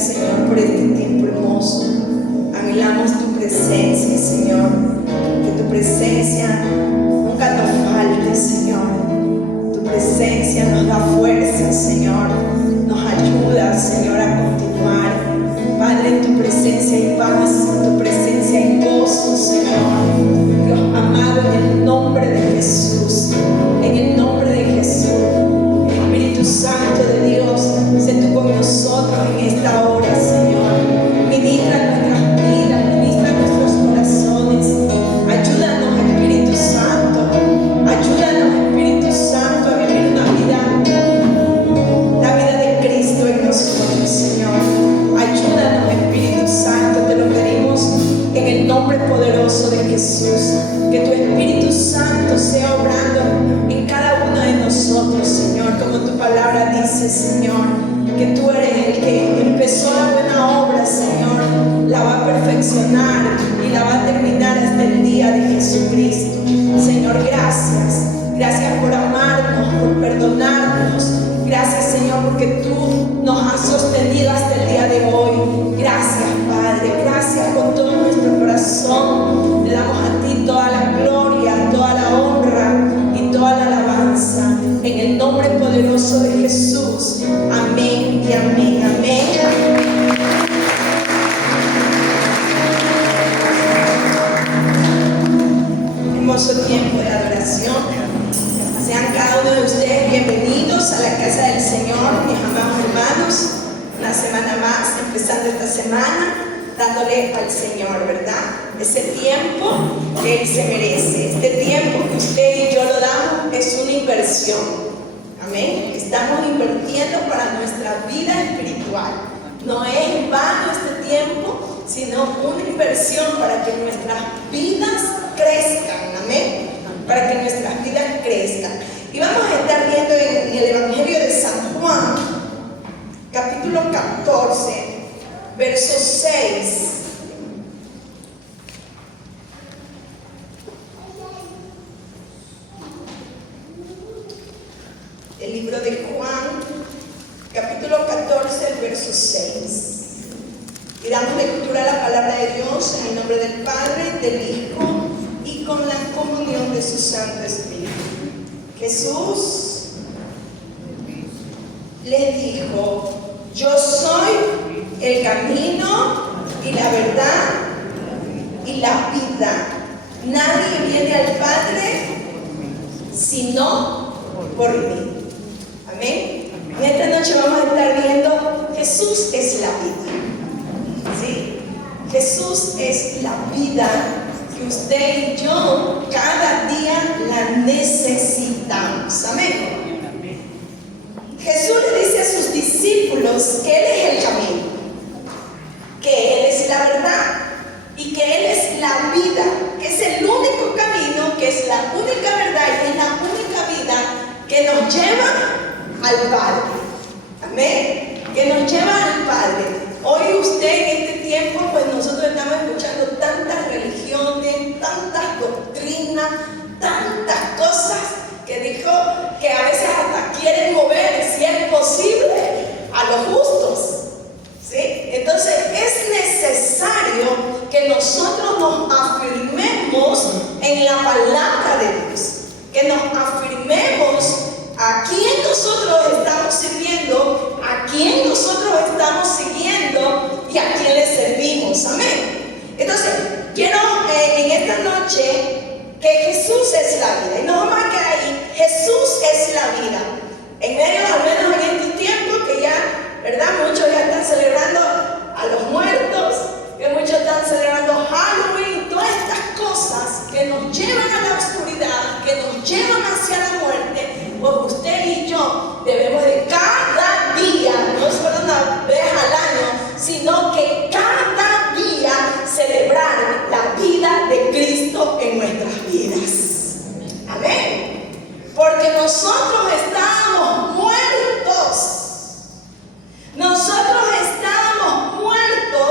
Señor, por este tiempo hermoso. Anhelamos tu presencia, Señor. Que tu presencia nunca nos falte, Señor. Tu presencia nos da fuerza, Señor. Nos ayuda, Señor, a continuar. Padre, en tu presencia hay paz, en tu presencia hay gozo, Señor. Dios amado, en el nombre de Jesús, en el nombre de Jesús, Espíritu Santo de Dios, sé tú con nosotros en esta hora, Señor. Ministra nuestras vidas, ministra nuestros corazones. Ayúdanos, Espíritu Santo. Ayúdanos, Espíritu Santo, a vivir una vida, la vida de Cristo en nosotros, Señor. Ayúdanos, Espíritu Santo, te lo pedimos en el nombre poderoso de Jesús. Que tu Espíritu Santo sea obrando en cada uno de nosotros, Señor, como tu palabra dice, Señor, que tú eres el que empezó la buena obra, Señor, la va a perfeccionar y la va a terminar hasta el día de Jesucristo. Señor, gracias. Gracias por amarnos, por perdonarnos. Gracias, Señor, porque tú nos has sostenido hasta el día de hoy. Gracias, Padre. Gracias con todo nuestro corazón. Te damos a ti toda la gloria, toda la honra y toda la alabanza. En el nombre poderoso de Jesús. Amén y amén. Amén. Hermoso tiempo de adoración. Sean cada uno de ustedes bienvenidos a la casa del Señor, mis amados hermanos. Una semana más, empezando esta semana, dándole al Señor, ¿verdad? Ese tiempo que Él se merece. Este tiempo que usted y yo lo damos es una inversión. Amén. Estamos invirtiendo para nuestra vida espiritual. No es en vano este tiempo, sino una inversión para que nuestras vidas crezcan. Amén. Para que nuestras vidas crezcan. Y vamos a estar viendo en el Evangelio de San Juan, capítulo 14, verso 6. El libro de Juan, capítulo 14, verso 6. Y damos lectura a la palabra de Dios en el nombre del Padre, del Hijo y con la comunión de su Santo Espíritu. Jesús les dijo: yo soy el camino y la verdad y la vida. Nadie viene al Padre sino por mí. Amén. En esta noche vamos a estar viendo: Jesús es la vida. ¿Sí? Jesús es la vida que usted y yo cada día la necesitamos. Amén. Jesús le dice a sus discípulos que Él es el camino, que Él es la verdad y que Él es la vida, que es el único camino, que es la única verdad y es la única vida que nos lleva al Padre. Amén. Que nos lleva al Padre. Hoy usted en este tiempo, pues nosotros estamos escuchando tantas religiones, tantas doctrinas, tantas cosas que dijo que a veces hasta quieren mover, si es posible, a los justos. ¿Sí? Entonces es necesario que nosotros nos afirmemos en la palabra de Dios, que nos afirmemos a quién nosotros estamos sirviendo, a quién nosotros estamos siguiendo y a quién le servimos. Amén. Entonces, quiero en esta noche que Jesús es la vida. Y no vamos a quedar ahí. Jesús es la vida. En medio, al menos en este tiempo, que ya, ¿verdad? Muchos ya están celebrando a los muertos, que muchos están celebrando Halloween, todas estas cosas que nos llevan a la oscuridad, que nos llevan hacia la muerte. Pues usted y yo debemos de cada día, no solo una vez al año, sino que cada día celebrar la vida de Cristo en nuestras vidas. Amén. Porque nosotros estábamos muertos. Nosotros estábamos muertos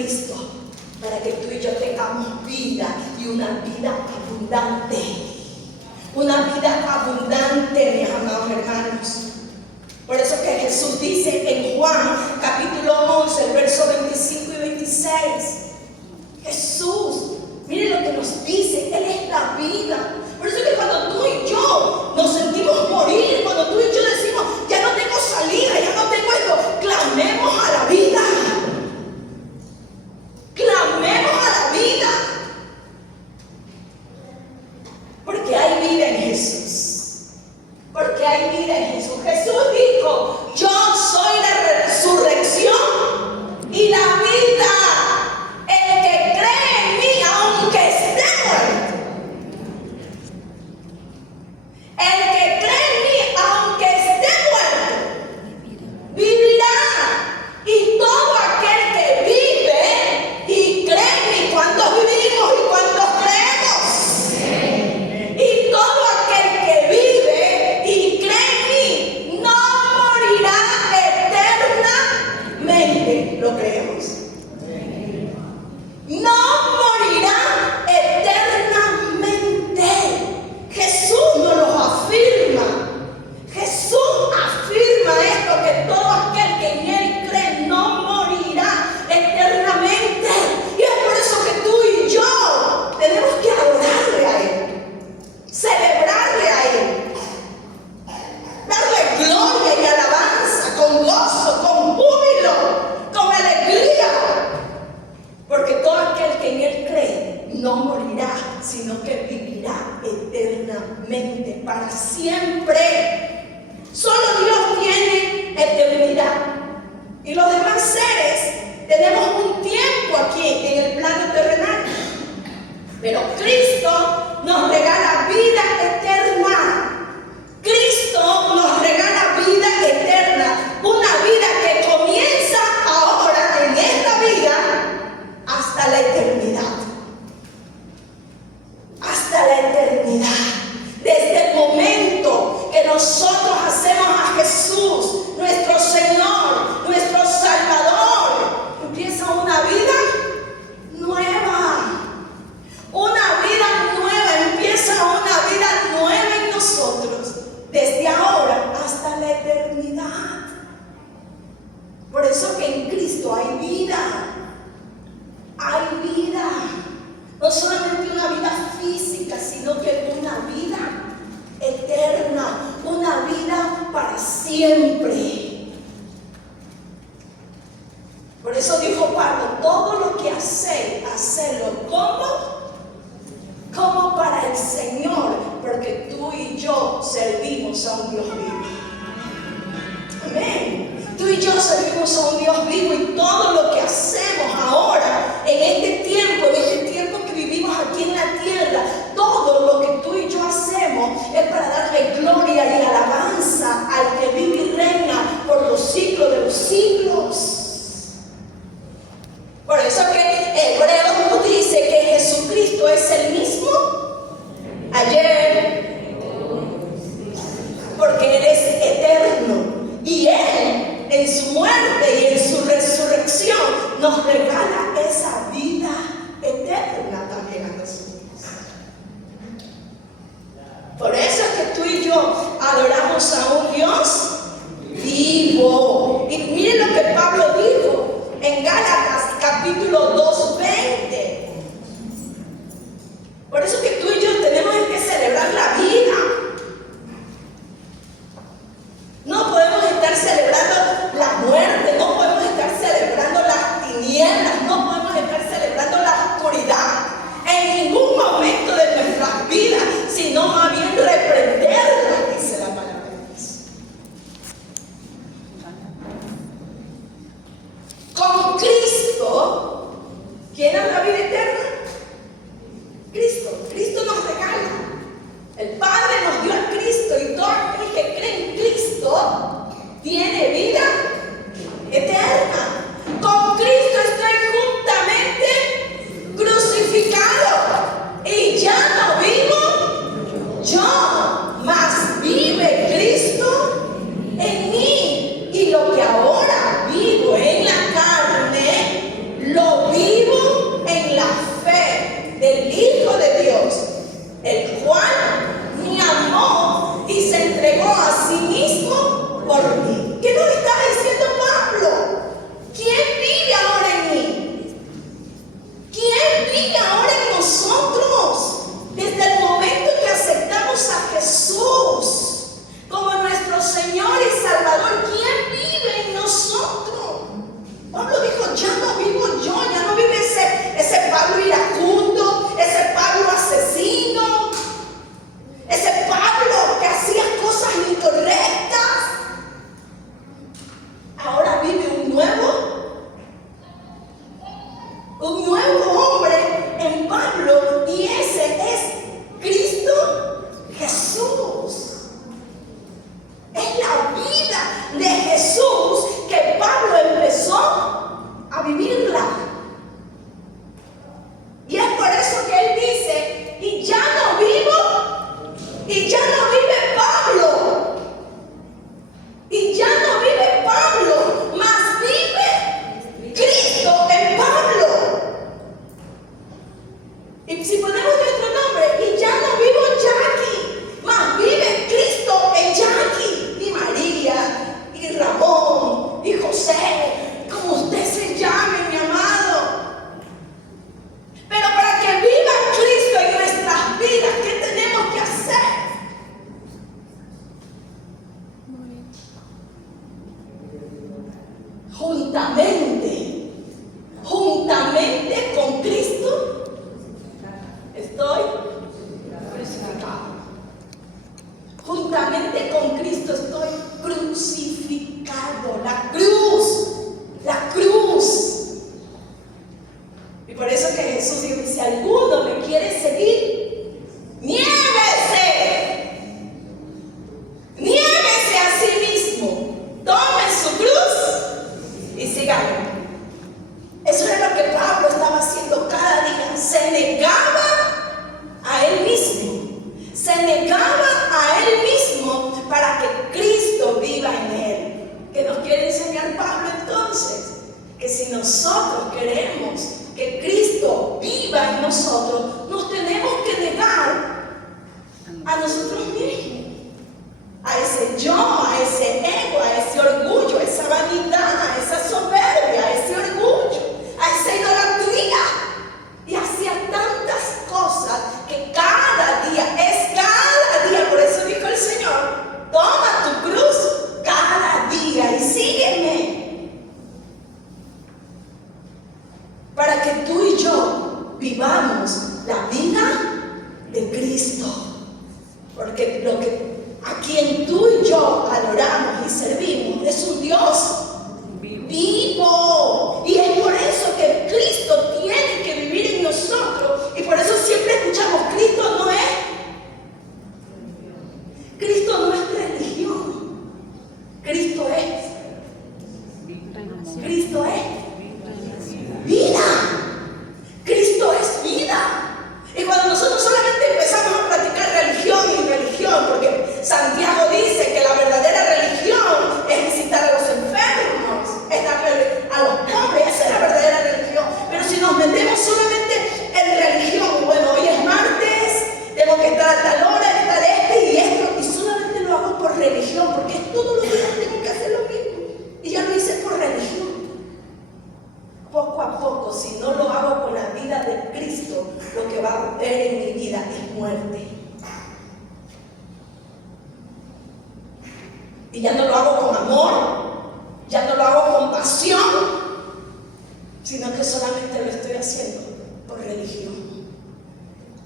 Cristo para que tú y yo tengamos vida y una vida abundante. Una vida abundante, mis amados hermanos. Por eso que Jesús dice en Juan capítulo 11, el verso 25 y 26. Jesús, mire lo que nos dice, Él es la vida. Por eso que cuando tú y yo nos sentimos morir, cuando tú y yo decimos, ya no tengo salida, ya no tengo esto, clamemos a la vida. Clamemos a la vida. Porque hay vida en Jesús. Porque hay vida en Jesús. Jesús dijo, yo soy la resurrección y la vida. El que cree en mí, aunque esté muerto. El que cree en mí, aunque esté muerto, vivirá. Y todo aquel que vive y cree en mí, ¿cuántos vivimos y cuántos creemos? Y todo aquel que vive y cree en mí no morirá eternamente. ¿Lo creemos? No morirá eternamente. Jesús nos lo afirma. Jesús afirma esto, que todo aquel que en Él cree no morirá eternamente. Y es por eso que tú y yo tenemos que adorarle a Él, celebrarle a Él, darle gloria y alabanza con gozo, con júbilo, con alegría. Porque todo aquel que en Él cree no morirá, sino que vivirá eternamente, para siempre. Solo Dios tiene eternidad. Y los demás seres tenemos un tiempo aquí en el plano terrenal. Pero Cristo nos regala vida eterna. Cristo nos regala vida eterna. Una vida que comienza ahora en esta vida hasta la eternidad. Hasta la eternidad. Desde el momento que nosotros hacemos a Jesús nuestro Señor, nuestro Salvador, empieza una vida nueva. Una vida nueva, empieza una vida nueva en nosotros. Desde ahora hasta la eternidad. Por eso que en Cristo hay vida. Hay vida. No solamente una vida física, sino que una vida eterna, una vida para siempre. Por eso dijo Pablo, todo lo que hacéis, hacedlo como para el Señor, porque tú y yo servimos a un Dios vivo. Amén. Tú y yo servimos a un Dios vivo, y todo lo que hacemos ahora, en este tiempo que vivimos aquí en la tierra, todo lo que tú y yo hacemos es para darle gloria y alabanza al que vive y reina por los siglos de los siglos. Por eso que Hebreos nos dice que Jesucristo es el mismo ayer, porque Él es eterno, y Él en su muerte y en su resurrección nos regala esa vida eterna también a nosotros. Por eso es que tú y yo adoramos a un Dios vivo. Y miren lo que Pablo dijo en Gálatas capítulo 2:20. Por eso que tú y yo tenemos que celebrar la vida. No podemos estar celebrando la muerte, no podemos estar celebrando las tinieblas, no podemos estar celebrando la oscuridad en ningún momento de nuestras vidas, sino más bien reprenderla, dice la palabra de Dios. Con Cristo, ¿quién es la vida eterna? Cristo nos regala. El Padre nos dio a Cristo, y todo aquel que cree en Cristo tiene vida eterna. Con Cristo estoy juntamente crucificado, y ya no vivo yo, mas vive Cristo en mí. Y lo que ahora vivo en la carne, lo vivo vivirla. Y es por eso que él dice, y ya no vive Pablo, y ya no vive Pablo, mas vive Cristo en Pablo. Y si ponemos nuestro nombre, y ya no vivo Jackie, mas vive Cristo en Jackie, y María, y Ramón, y José, como usted se llame, mi amado. Pero para que viva Cristo en nuestras vidas, ¿qué tenemos que hacer? Juntamente con Cristo, estoy crucificado. Juntamente con Cristo estoy crucificado. La cruz. Y por eso que Jesús dijo, si alguno me quiere seguir, niéguese a sí mismo, tome su cruz y sígame. Eso era lo que Pablo estaba haciendo cada día. Se negaba a él mismo. Se negaba a él mismo para que Cristo viva en él. ¿Qué nos quiere enseñar Pablo entonces? Que si nosotros queremos que Cristo viva en nosotros, nos tenemos que negar a nosotros mismos. A ese yo, a ese ego, a ese orgullo, a esa vanidad, a esa soberbia, a ese orgullo, a esa idolatría y hacia tantas cosas que cada día, por eso dijo el Señor, toma tu cruz cada día y sígueme, para que tú y yo vivamos la vida de Cristo, porque a quien tú y yo adoramos y servimos es un Dios vivo. Y es por eso que Cristo tiene que vivir en nosotros. Y por eso siempre escuchamos, Cristo no es religión. Cristo es vida. Cristo es vida. Y cuando nosotros solamente empezamos a practicar religión, porque Santiago dice que la verdadera religión es visitar a los enfermos, es darle a los pobres, esa es la verdadera religión. Pero si nos metemos solamente en religión, bueno, hoy es martes, tengo que estar a tal hora, estar y esto, y solamente lo hago por religión, porque todos los días tengo que hacer lo mismo, y ya lo hice por religión. Poco a poco, si no lo hago con la vida de Cristo, lo que va a haber en mi vida es muerte. Y ya no lo hago con amor, ya no lo hago con pasión, sino que solamente lo estoy haciendo por religión.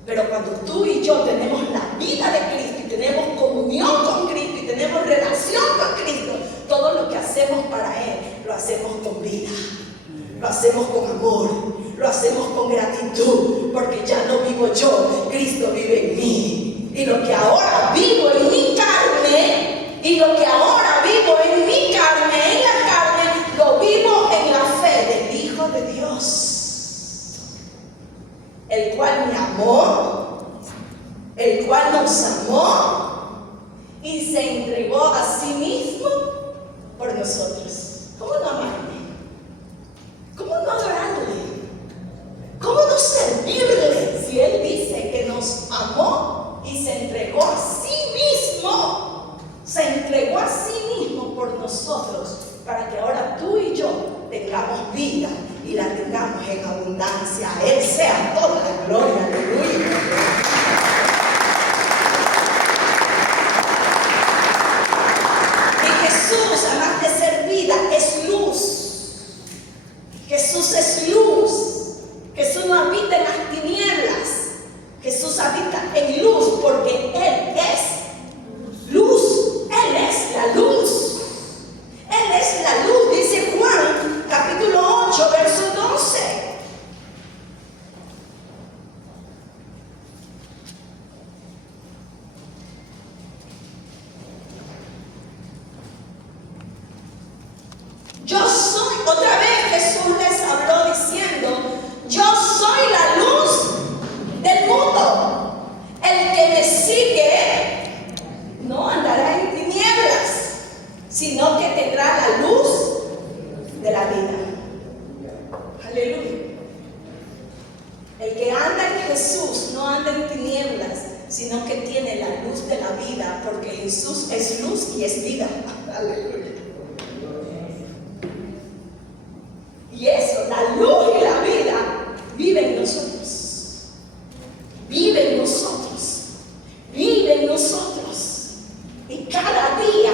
Pero cuando tú y yo tenemos la vida de Cristo y tenemos comunión con Cristo y tenemos relación con Cristo, todo lo que hacemos para Él, lo hacemos con vida. Lo hacemos con amor, lo hacemos con gratitud, porque ya no vivo yo, Cristo vive en mí. Y lo que ahora vivo en mi carne, en la carne, lo vivo en la fe del Hijo de Dios, el cual me amó, el cual nos amó y se entregó a sí mismo por nosotros. ¿Cómo no amarme? ¿Cómo no adorarle? ¿Cómo no servirle si Él dice que nos amó y se entregó a sí mismo? Se entregó a sí mismo por nosotros para que ahora tú y yo tengamos vida y la tengamos en abundancia. A Él sea toda la gloria. Aleluya. Y Jesús, además de ser vida, es luz. Jesús es luz. Jesús no habita en las tinieblas. Jesús habita en luz porque Él es luz. Él es la luz. Él es la luz. Dice Juan capítulo 8 verso 12. Yo soy, otra vez Jesús les habla la vida. Aleluya. El que anda en Jesús no anda en tinieblas, sino que tiene la luz de la vida, porque Jesús es luz y es vida. Aleluya. Y eso, la luz y la vida, vive en nosotros. Vive en nosotros. Vive en nosotros. Y cada día,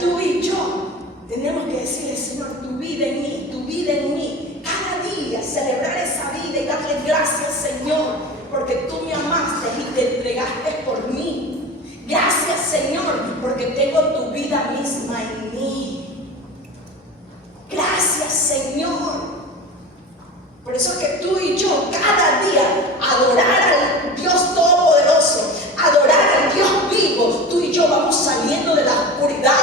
tú y yo tenemos que decirle, Señor, tu vida en mí, tu vida en mí. Cada día celebrar esa vida y darle gracias, Señor, porque tú me amaste y te entregaste por mí. Gracias, Señor, porque tengo tu vida misma en mí. Gracias, Señor. Por eso que tú y yo cada día adorar al Dios Todopoderoso, adorar al Dios vivo, tú y yo vamos saliendo de la oscuridad,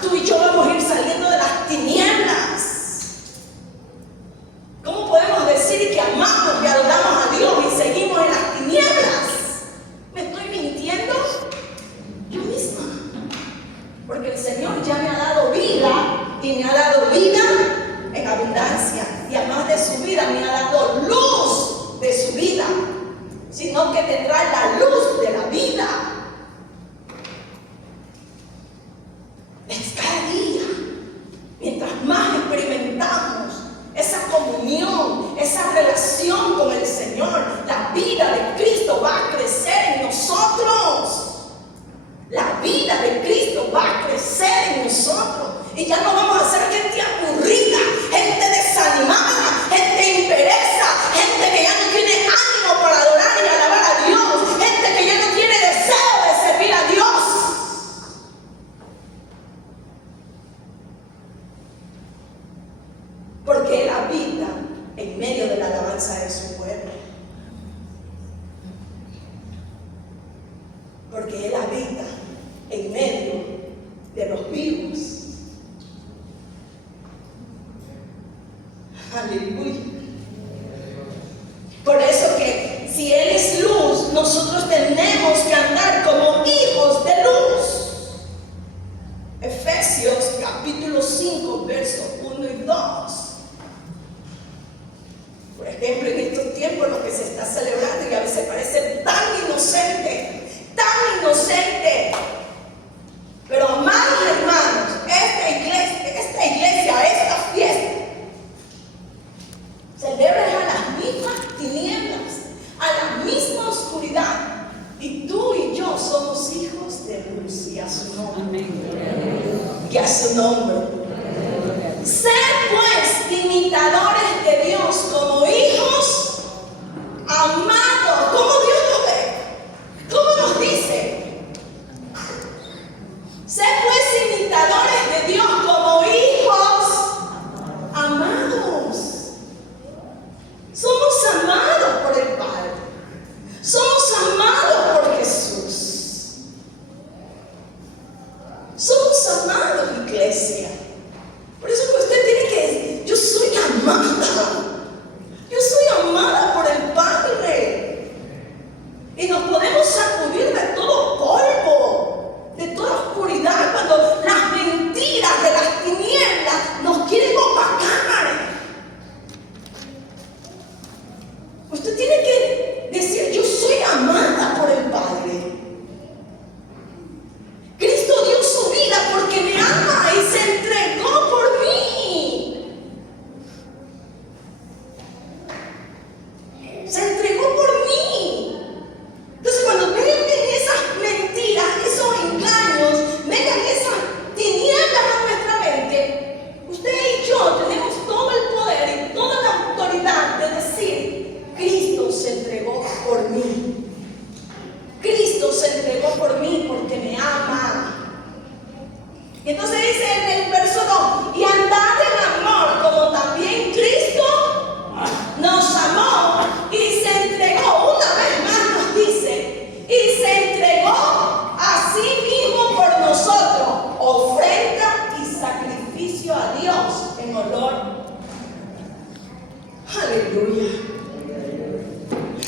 tú y yo vamos a ir saliendo de las tinieblas. ¿Cómo podemos decir que amamos y adoramos a Dios y seguimos en las tinieblas? ¿Me estoy mintiendo? Yo misma. Porque el Señor ya me ha dado vida y me ha dado vida en abundancia. Y además de su vida me ha dado luz de su vida, sino que tendrá la luz de la vida. Es cada día, mientras más experimentamos esa comunión, esa relación con el Señor, la vida de Cristo va a crecer en nosotros. La vida de Cristo va a crecer en nosotros. Y ya no vamos a ser gente aburrida, gente desanimada, gente impereza, gente que ya no tiene ánimo para adorar y alabar a Dios, gente que ya no tiene deseo de servir a Dios. Porque Él habita en medio de la alabanza de su pueblo. Porque Él habita en medio de los vivos. Aleluya. Por eso que si Él es luz, nosotros tenemos que andar como hijos de luz. Efesios capítulo 5, versos 1 y 2. Por ejemplo, en estos tiempos en los que se está celebrando y a veces parece tan inocente, pero amados hermanos, esta iglesia, esta fiesta, celebra a las mismas tinieblas, a la misma oscuridad, y tú y yo somos hijos de luz, y a su nombre. Y a su nombre. Ser pues imitadores de Dios como hijos amados. ¿Cómo Dios nos ve? ¿Cómo nos dice? Ser pues imitadores de Dios como hijos amados. Somos amados por el Padre. Somos amados por Jesús. Somos amados, iglesia. Por eso que usted tiene que decir, yo soy amada. Yo soy amada por el Padre. Y nos podemos sacudir de todo polvo, de toda oscuridad, cuando las mentiras de las tinieblas nos quieren opacar. Usted tiene que decir, yo soy amada por el Padre. Cristo dio su vida porque me ama y se entregó por mí. Se entregó por mí. Entonces cuando vengan esas mentiras, esos engaños, vengan esas tinieblas a nuestra mente, usted y yo tenemos todo el poder y toda la autoridad de decir, Cristo se entregó por mí. Cristo se entregó por mí porque me ama. Y entonces dice en el verso 2, y andad en amor como también Cristo nos amó y se entregó. Una vez más nos dice, y se entregó a sí mismo por nosotros, ofrenda y sacrificio a Dios en olor. Aleluya.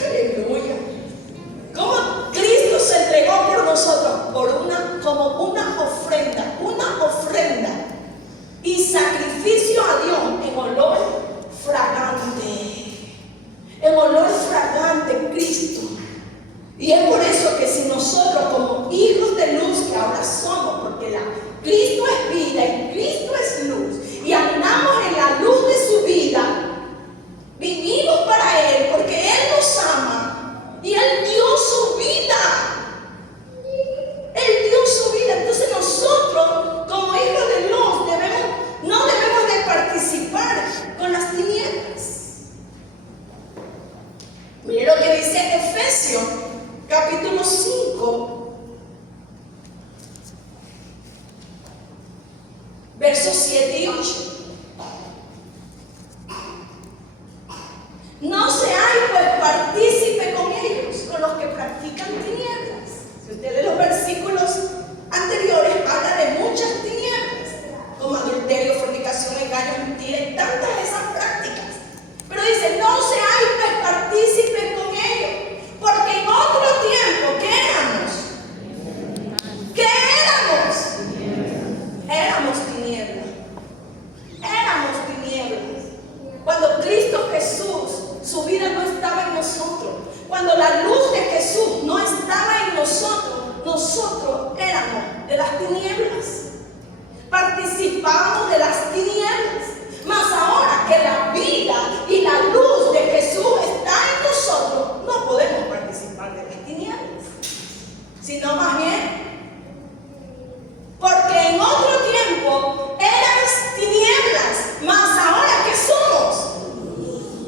Aleluya. ¿Cómo Cristo se entregó por nosotros? Como una ofrenda sacrificio a Dios en olor fragante. En olor fragante, Cristo. Y es por eso que si nosotros como hijos de luz que ahora somos, porque Cristo es vida y Cristo es luz, y andamos en la luz de su vida, vivimos para Él porque Él nos ama y Él dio su vida. Él dio su vida. Entonces nosotros como hijos de luz no debemos de participar con las tinieblas. Mire lo que dice Efesios capítulo 5, versos 7 y 8. No seáis pues partícipe con ellos, con los que practican tinieblas. Si usted lee los versículos anteriores, habla de muchas tinieblas, como adulterio, fornicación, engaño, mentira y tantas de esas prácticas. Pero dice, no seáis pues partícipe con ellos, porque en otro tiempo, ¿qué éramos? ¿Qué éramos? Éramos tinieblas. Éramos tinieblas. Cuando Cristo Jesús, su vida no estaba en nosotros. Cuando la luz de Jesús no estaba en nosotros, nosotros éramos de las tinieblas. Participábamos de las tinieblas. Mas ahora que la vida y la luz de Jesús está en nosotros, no podemos participar de las tinieblas, sino más bien, porque en otro tiempo eras tinieblas, mas ahora que somos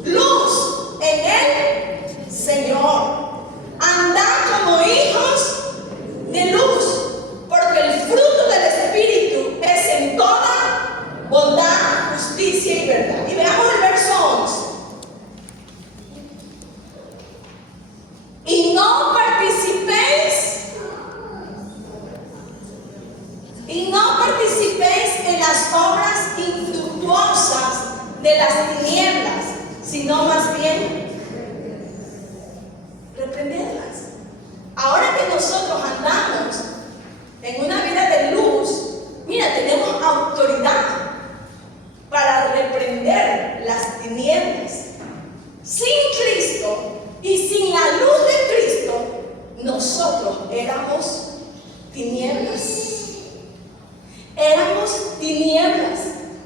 luz en el Señor. Andad como hijos de luz, porque el fruto del Espíritu es en toda bondad, justicia y verdad. Y veamos el verso 11. Y no participéis en las obras infructuosas de las tinieblas, sino más bien reprenderlas. Ahora que nosotros andamos en una vida de luz, mira, tenemos autoridad para reprender las tinieblas. Sin Cristo y sin la luz de Cristo, nosotros éramos tinieblas. Éramos tinieblas.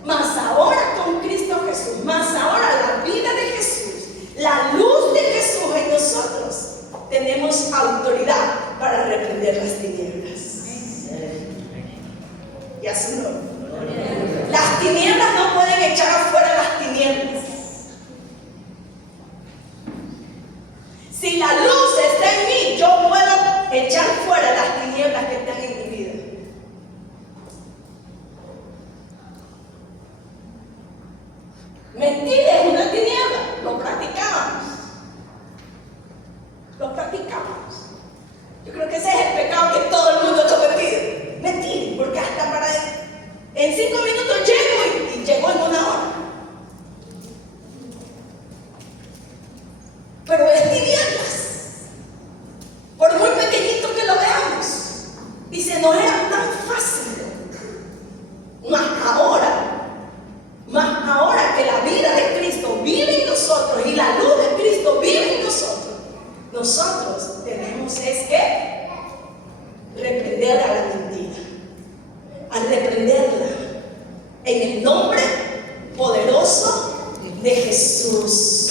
Mas ahora con Cristo Jesús, mas ahora la vida de Jesús, la luz de Jesús en nosotros, tenemos autoridad para reprender las tinieblas. Y a su nombre. Las tinieblas no pueden echar afuera las tinieblas. Si la luz está en mí, yo puedo echar fuera las tinieblas que están en mi vida. Mentir es una tiniebla, lo practicamos. Lo practicamos. Yo creo que ese es el pecado que todo el mundo ha cometido. Mentir, porque hasta para en 5 minutos llego y llego en 1 hora. Pero es tinieblas. Por muy pequeñito que lo veamos, y se nos era tan fácil. Más ahora que la vida de Cristo vive en nosotros y la luz de Cristo vive en nosotros tenemos es que reprender a la mentira, a reprenderla en el nombre poderoso de Jesús,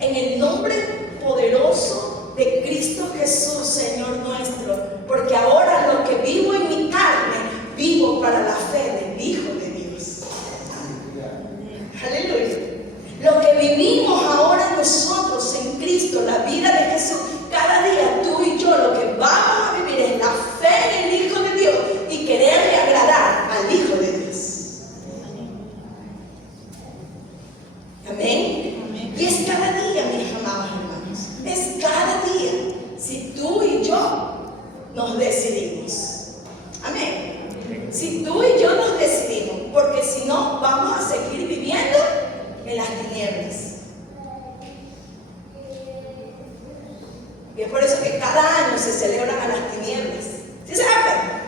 en el nombre poderoso de Cristo Jesús, Señor nuestro, porque ahora lo que vivo en mi carne, vivo para la fe del Hijo de Dios. Aleluya. Lo que vivimos ahora nosotros en Cristo, la vida de Jesús, cada día tú y yo lo que vamos a vivir es la fe en el Hijo de Dios y quererle agradar al Hijo de Dios. Amén. Y es cada día, mis amados hermanos, es cada día, si tú y yo nos decidimos. Amén. Si tú y yo nos decidimos, porque si no vamos a seguir viviendo en las tinieblas. Y es por eso que cada año se celebran a las tinieblas. ¿Sí saben?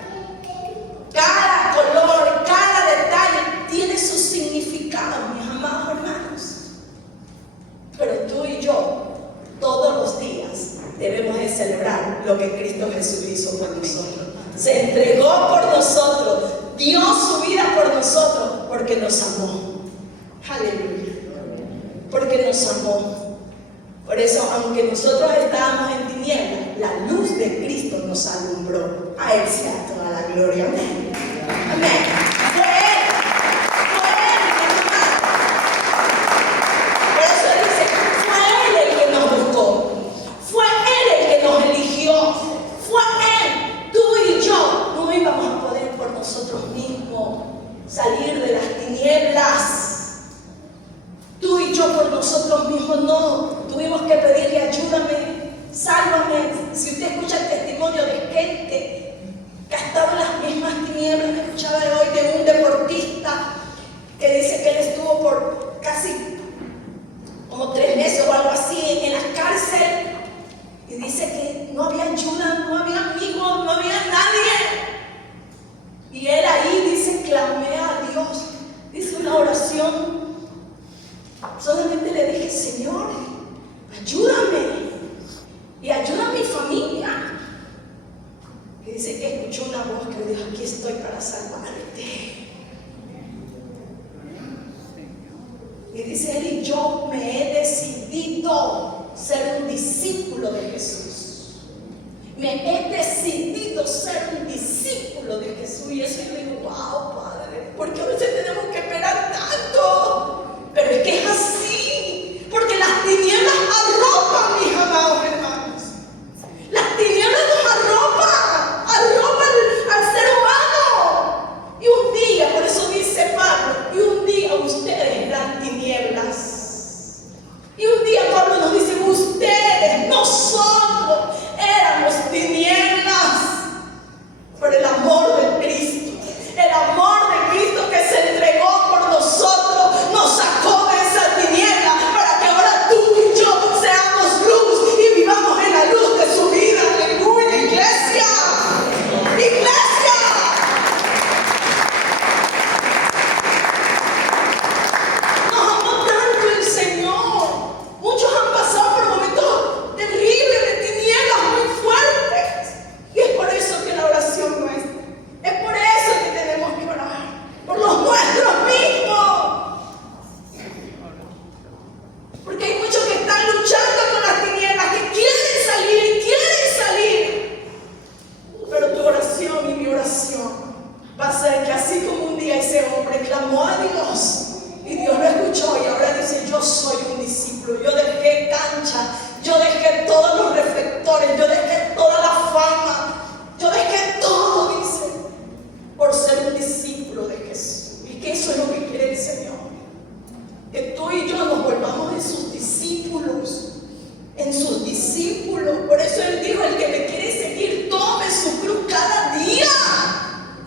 Cada color, cada detalle tiene su se entregó por nosotros, dio su vida por nosotros, porque nos amó. Aleluya. Porque nos amó. Por eso, aunque nosotros estábamos en tinieblas, la luz de Cristo nos alumbró. A Él sea toda la gloria. Amén. Amén. Fue Él, mi hermano. Por eso dice, fue Él el que nos buscó. Fue Él el que nos eligió. Fue Él. Tú y yo no íbamos a poder por nosotros mismos salir de las tinieblas. Tú y yo por nosotros mismos no. Tuvimos que pedirle, ayúdame, sálvame. Si usted escucha el testimonio de gente que ha estado en las mismas tinieblas, me escuchaba de hoy de un deportista que dice que él estuvo por casi como 3 meses o algo así en la cárcel, y dice que no había ayuda, no había amigos, no había nadie. Y él ahí dice, clamé a Dios, dice una oración. Solamente le dije, Señor, ayúdame y ayuda a mi familia. Y dice que escuchó una voz que le dijo, aquí estoy para salvarte. Y dice él, y yo me he decidido ser un discípulo de Jesús. Me he decidido ser un discípulo de Jesús. Y eso yo digo, wow, Padre, ¿por qué a veces tenemos que esperar tanto? Pero es que es así, porque las tinieblas arropan, mis amados hermanos. Las tinieblas nos arropan al ser humano. Y un día, por eso dice Pablo, y un día ustedes eran tinieblas. Y un día Pablo nos dice, ustedes, nosotros éramos tinieblas. Por el amor de Cristo, el amor de Cristo que se entregó por nosotros, nos sacó de esa tiniebla para que ahora tú y yo seamos luz y vivamos en la luz de su vida. Aleluya, iglesia. Iglesia. Nos amó tanto el Señor. Muchos han pasado por momentos terribles de tinieblas muy fuertes. Y es por eso que la oración nuestra, es por eso que tenemos que orar, por los nuestros mismos. Porque hay muchos que están luchando con las tinieblas, que quieren salir. Pero tu oración y mi oración va a ser que así como un día ese hombre clamó a Dios y Dios lo escuchó y ahora dice, yo soy un discípulo, yo dejé cancha, yo dejé todos los reflectores, yo dejé toda la fama, yo dejé todo, dice, por ser un discípulo de Jesús. Y que eso es lo que quiere el Señor, que tú y yo nos volvamos en sus discípulos, Por eso Él dijo, el que me quiere seguir, tome su cruz cada día.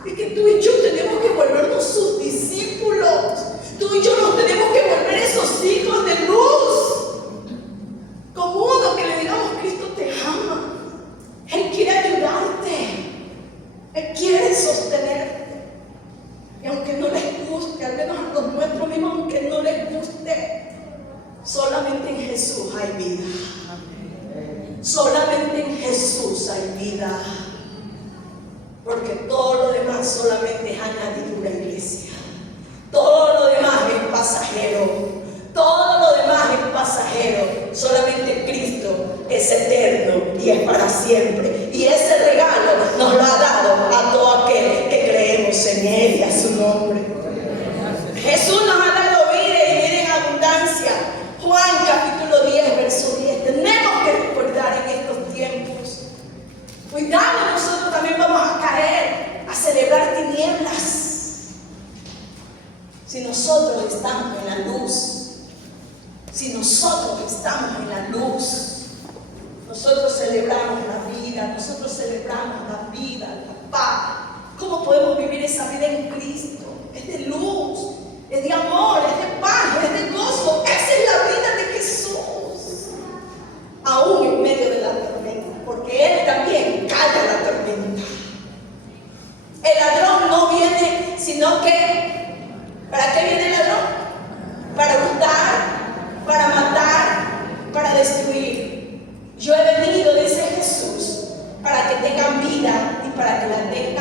Y que tú y yo tenemos que volvernos sus discípulos. Tú y yo nos tenemos que volver esos hijos de luz. Como uno que le digamos, Cristo te ama. Él quiere ayudarte. Él quiere sostenerte. Y aunque no les guste, al menos a los nuestros mismos, aunque no les guste, solamente en Jesús hay vida. Solamente en Jesús hay vida. Porque todo lo demás solamente es añadidura, iglesia. Todo lo demás es pasajero. Todo lo demás es pasajero. Solamente Cristo es eterno y es para siempre. Y ese regalo nos lo ha dado a todo aquel que creemos en Él y a su nombre. Jesús nos ha dado vida y vida en abundancia. Juan capítulo 10, verso 10. Tenemos que recordar en estos tiempos. Cuidado, nosotros también vamos a caer a celebrar tinieblas. Si nosotros estamos en la luz, si nosotros estamos en la luz, nosotros celebramos la vida, nosotros celebramos la vida, la paz. ¿Cómo podemos vivir esa vida en Cristo? Es de luz, es de amor, es de paz, es de gozo. Esa es la vida de Jesús. Aún en medio de la tormenta, porque Él también calla la tormenta. El ladrón no viene, sino que, ¿para qué viene el ladrón? Para hurtar, para matar, para destruir. Yo he venido, dice Jesús, para que tengan vida y para que la tengan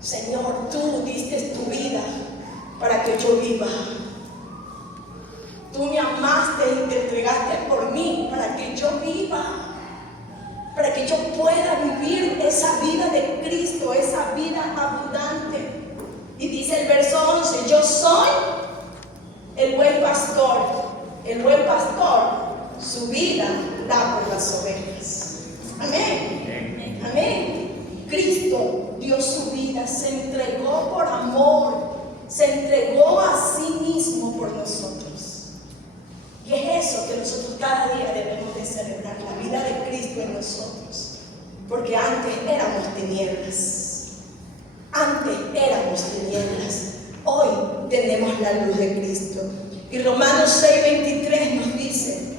Señor, tú diste tu vida para que yo viva. Tú me amaste y te entregaste por mí para que yo viva, para que yo pueda vivir esa vida de Cristo, esa vida abundante. Y dice el verso 11, yo soy el buen pastor. El buen pastor su vida da por las ovejas. Amén. Amén. Cristo dio su vida, se entregó por amor, se entregó a sí mismo por nosotros. Y es eso que nosotros cada día debemos de celebrar, la vida de Cristo en nosotros. Porque antes éramos tinieblas. Antes éramos tinieblas. Hoy tenemos la luz de Cristo. Y Romanos 6:23 nos dice: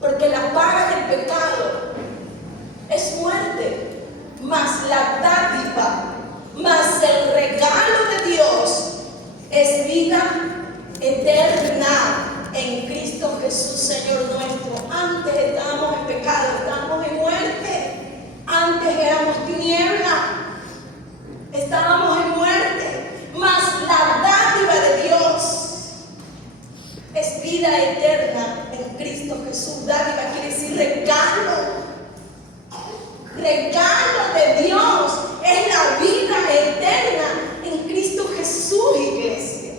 porque la paga del pecado es muerte, mas la dádiva, mas el regalo de Dios es vida eterna en Cristo Jesús, Señor nuestro. Antes estábamos en pecado, estábamos en muerte. Antes éramos tiniebla, estábamos en muerte. Mas la dádiva de Dios es vida eterna en Cristo Jesús. Dádiva quiere decir regalo. Regalo de Dios es la vida eterna en Cristo Jesús, iglesia.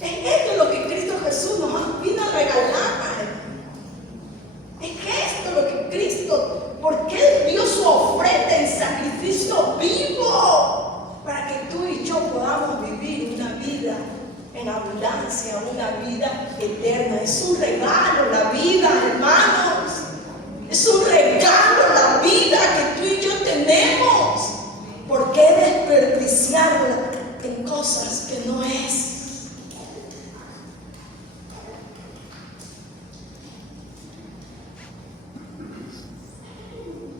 Es esto lo que Cristo Jesús nos vino a regalar. Es esto lo que Cristo, porque Él dio su ofrenda en sacrificio vivo, para que tú y yo podamos vivir una vida en abundancia, una vida eterna. Es un regalo la vida, hermanos. Es un regalo la vida que tú y yo tenemos. ¿Por qué desperdiciarla en cosas que no es?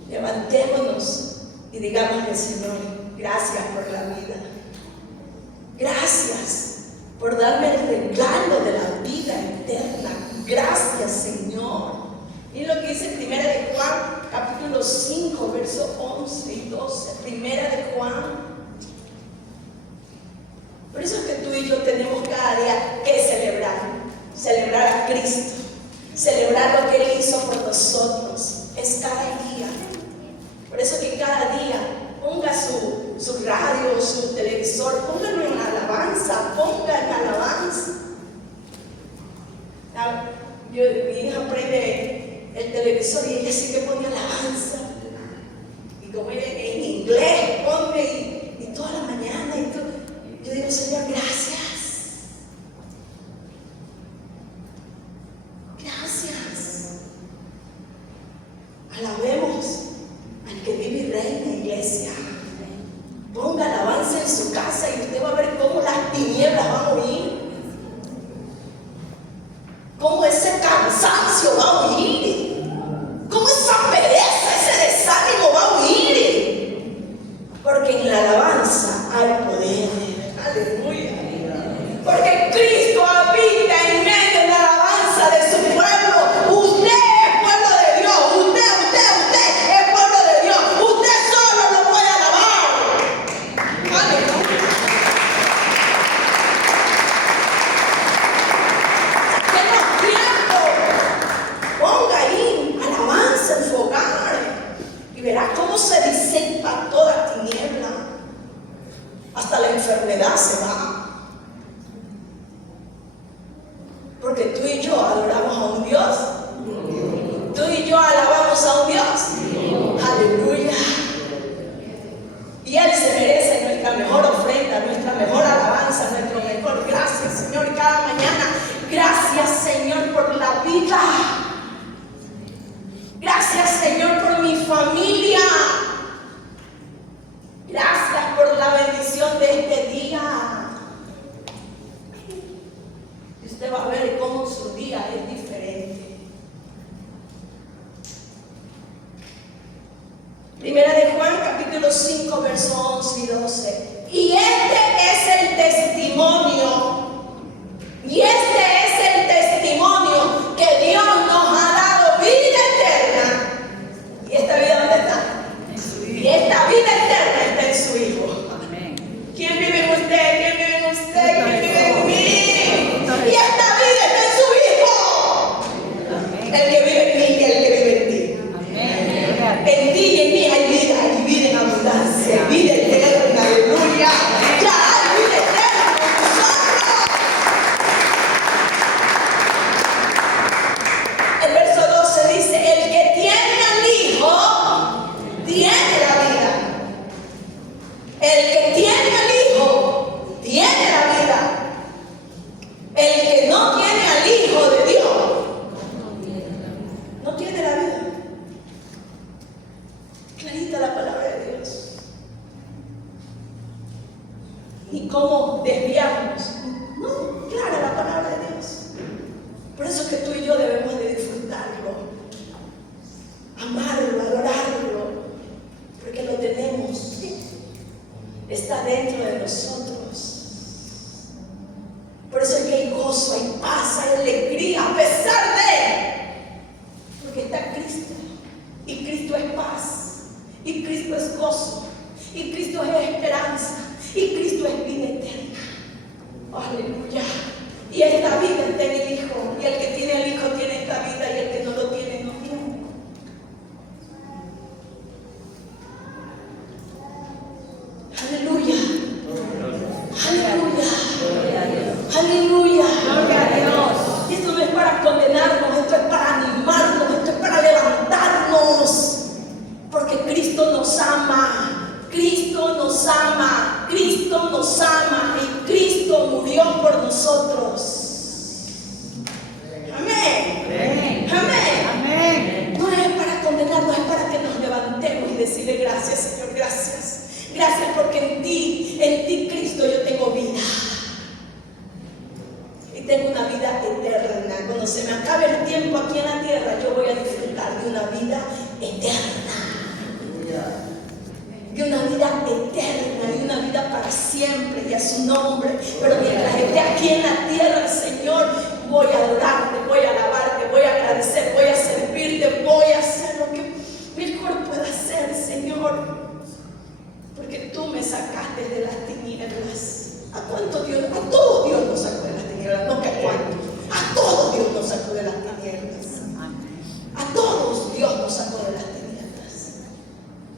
Levantémonos y digámosle al Señor: gracias por la vida. Gracias por darme el regalo de la vida eterna. Gracias, Señor. Y lo que dice Primera de Juan, capítulo 5, versos 11 y 12. Primera de Juan. Por eso es que tú y yo tenemos cada día que celebrar. Celebrar a Cristo. Celebrar lo que Él hizo por nosotros. Es cada día. Por eso que cada día ponga su radio, su televisor, póngalo en alabanza, ponga en alabanza. Mi hija prende el televisor y ella sí que pone alabanza. Y como ella en inglés pone y toda la mañana y todo. Yo digo: Señor, gracias. Gracias. Alabemos al que vive y reina, iglesia. Ponga alabanza en su casa y usted va a ver cómo las tinieblas van a huir. Cómo ese cansancio va a huir. Cómo esa pereza, ese desánimo va a huir. Porque en la alabanza hay poder. Aleluya. Porque Cristo habita en medio de la alabanza de su pueblo. Usted es pueblo de Dios. Usted es pueblo de Dios. Usted solo lo puede alabar. Aleluya. Tenemos tiempo. Ponga ahí alabanza en su hogar y verá cómo se disipa toda tiniebla. Hasta la enfermedad se va. Porque tú y yo adoramos a un Dios. Tú y yo alabamos a un Dios. Aleluya. Y Él se merece nuestra mejor ofrenda, nuestra mejor alabanza, nuestro mejor gracias, Señor, cada mañana. Gracias, Señor, por la vida. Gracias, Señor, por mi familia. Gracias por la bendición de este día. Y usted va a ver cómo su día es diferente. Primera de Juan, capítulo 5, versos 11 y 12. Y ni cómo desviarnos. No, clara la palabra de Dios. Por eso es que tú y yo debemos de disfrutarlo, amarlo, adorarlo, porque lo tenemos, está dentro de nosotros. Por eso es que hay gozo, hay paz, hay alegría, a pesar de, porque está Cristo, y Cristo es paz, y Cristo es gozo, y Cristo es esperanza, y Cristo es vida eterna. Aleluya. Y esta vida está en el Hijo, y el que tiene el Hijo tiene esta vida, y el que no lo tiene, no tiene. Aleluya. Aleluya. Aleluya. Gloria a Dios. Y esto no es para condenarnos, esto es para animarnos, esto es para levantarnos. Porque Cristo nos ama. Cristo nos ama. Cristo nos ama. Y Cristo murió por nosotros. Amén. Amén. Amén. No es para condenarnos, es para que nos levantemos y decirle gracias, Señor, gracias. Gracias porque en ti Cristo yo tengo vida. Y tengo una vida eterna. Cuando se me acabe el tiempo aquí en la tierra, yo voy a disfrutar de una vida eterna. De una vida eterna, de una vida para siempre y a su nombre. Pero mientras esté aquí en la tierra, Señor, voy a adorarte, voy a alabarte, voy a agradecer, voy a servirte, voy a hacer lo que mejor pueda hacer, Señor. Porque tú me sacaste de las tinieblas. ¿A cuánto Dios? A todos Dios nos sacó de las tinieblas, no que a cuántos. A todos Dios nos sacó de las tinieblas. A todos Dios nos sacó de las tinieblas.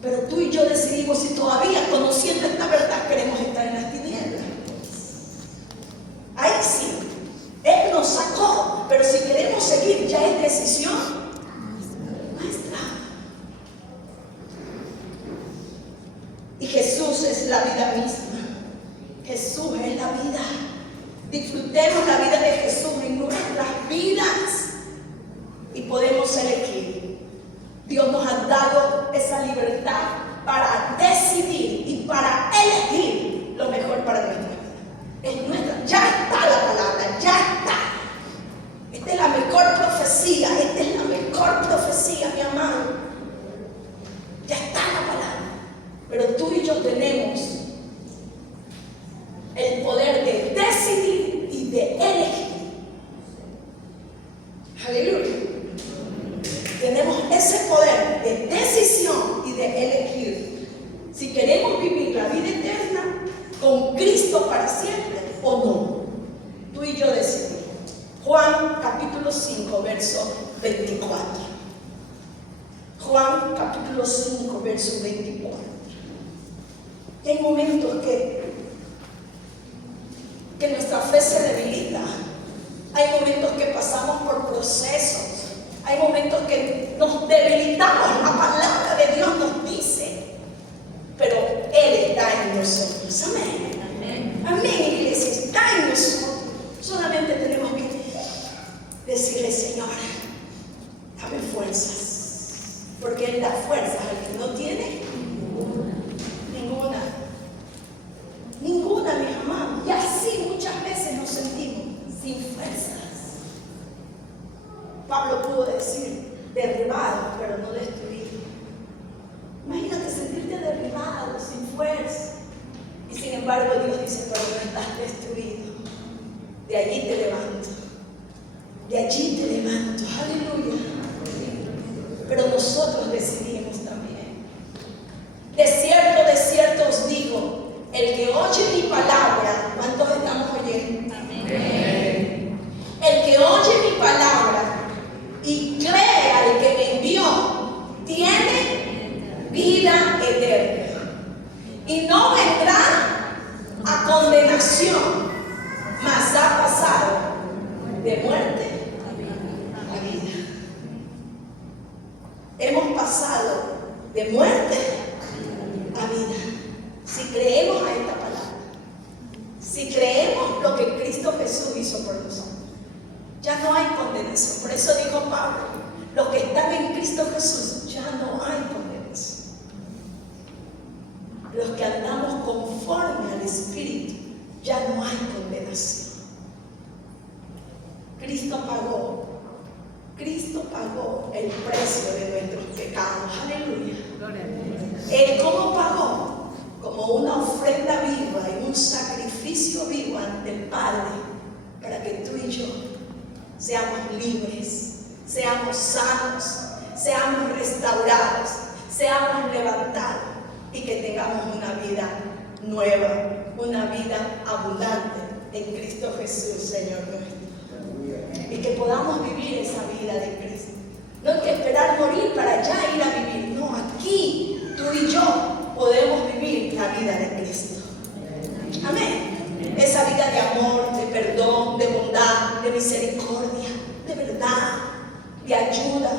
Pero tú y yo decidimos si todavía conociendo esta verdad queremos estar en las tinieblas. Ahí sí, Él nos sacó, pero si queremos seguir ya es decisión nuestra. Y Jesús es la vida misma. Jesús es la vida. Disfrutemos la vida de Jesús en nuestras vidas y podemos elegir. Dios nos ha dado esa libertad para decidir y para elegir lo mejor para nuestra vida. Es nuestra, ya está la palabra, ya está. Esta es la mejor profecía, esta es la mejor profecía, mi amado. Ya está la palabra. Pero tú y yo tenemos el poder de decidir y de elegir. Aleluya. Tenemos ese poder de decisión y de elegir si queremos vivir la vida eterna con Cristo para siempre o no. Tú y yo decidimos. Juan capítulo 5, verso 24. Juan capítulo 5, verso 24. Hay momentos que nuestra fe se debilita. Hay momentos que pasamos por procesos. Hay momentos que nos debilitamos. La palabra de Dios nos dice. Pero Él está en nosotros. Amén. Amén. Amén, iglesia. Está en nosotros. Solamente tenemos que decirle, Señor, dame fuerzas. Porque Él da fuerzas al que no tiene ninguna. Ninguna, mis amados. Y así muchas veces nos sentimos sin fuerzas. Pablo pudo decir derribado, pero no destruido. Imagínate sentirte derribado, sin fuerza. Y sin embargo Dios dice, pero no estás destruido. De allí te levanto. De allí te levanto. Aleluya. Pero nosotros decidimos también. De cierto os digo, el que oye mi palabra, ¿cuántos estamos oyendo? Amén. El que oye mi palabra y cree al que me envió, tiene vida eterna. Y no vendrá a condenación, mas ha pasado de muerte a vida. Hemos pasado de muerte a vida. Si creemos a esta palabra, si creemos lo que Cristo Jesús hizo por nosotros, ya no hay condenación. Por eso dijo Pablo, los que están en Cristo Jesús, ya no hay condenación. Los que andamos conforme al Espíritu, Cristo pagó el precio de nuestros pecados. Aleluya. Él cómo pagó, como una ofrenda viva y un sacrificio vivo ante el Padre, para que tú y yo seamos libres, seamos sanos, seamos restaurados, seamos levantados y que tengamos una vida nueva, una vida abundante en Cristo Jesús, Señor nuestro. Y que podamos vivir esa vida de Cristo. No hay que esperar morir para allá ir a vivir. No, aquí tú y yo podemos vivir la vida de Cristo. Amén. Esa vida de amor, de perdón, de bondad, de misericordia, de verdad, de ayuda,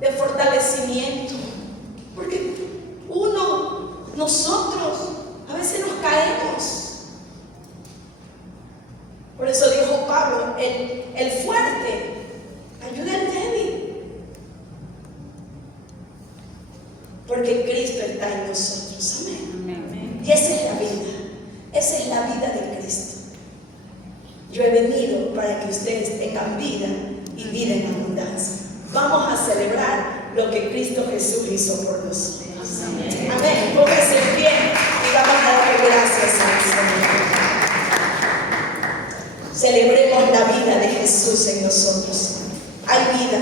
de fortalecimiento. Porque nosotros, a veces nos caemos. Por eso dijo Pablo, el fuerte ayuda al débil. Porque Cristo está en nosotros. Amén. Y esa es la vida. Esa es la vida de Cristo. Yo he venido para que ustedes tengan vida y vida en abundancia. Vamos a celebrar lo que Cristo Jesús hizo por nosotros. Amén. Pónganse en pie y vamos a darle gracias al Señor. Celebremos la vida de Jesús en nosotros. Hay vida.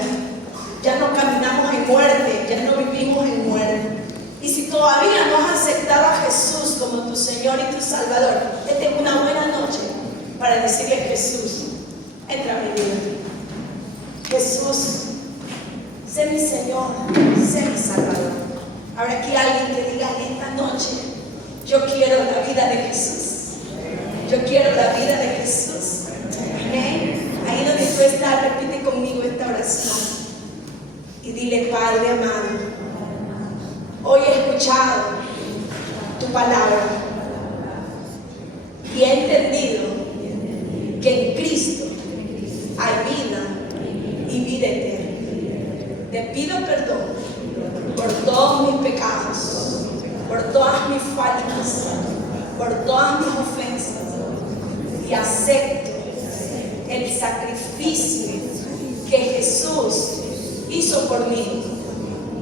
Ya no caminamos en muerte, ya no vivimos en muerte. Y si todavía no has aceptado a Jesús como tu Señor y tu Salvador, esta es una buena noche para decirle a Jesús, entra a mi vida. Jesús, sé mi Señor, sé mi Salvador. Ahora aquí alguien que diga en esta noche, yo quiero la vida de Jesús. Yo quiero la vida de Jesús. Amén. Ahí donde tú estás, repite conmigo esta oración. Y dile, Padre amado, hoy he escuchado tu palabra y he entendido que en Cristo hay vida y vida eterna. Te pido perdón por todos mis pecados, por todas mis faltas, por todas mis ofensas, y acepto el sacrificio que Jesús hizo por mí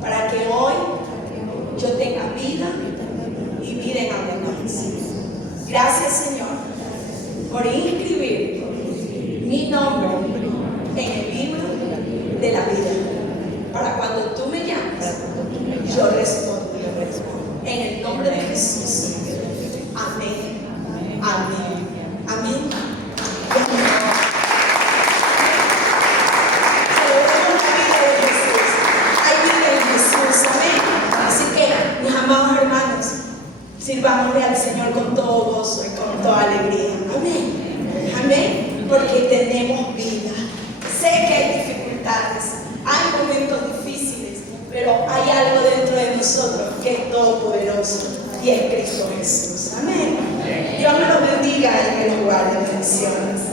para que hoy yo tenga vida y vida en abundancia. Gracias, Señor, por inscribir mi nombre en el libro de la vida, para cuando tú me llames yo respondo en el nombre de Jesús. Amén. Amén. Amén. Celebremos la vida de Jesús. Hay vida en Jesús. Amén. Así que, mis amados hermanos, sirvámosle al Señor con todo gozo y con toda alegría. Amén. Amén. Porque tenemos vida. Sé que hay dificultades, hay momentos difíciles, pero hay algo dentro de nosotros que es todopoderoso y es Cristo Jesús. Amén. Dios me lo bendiga y me lo guarde. Bendiciones.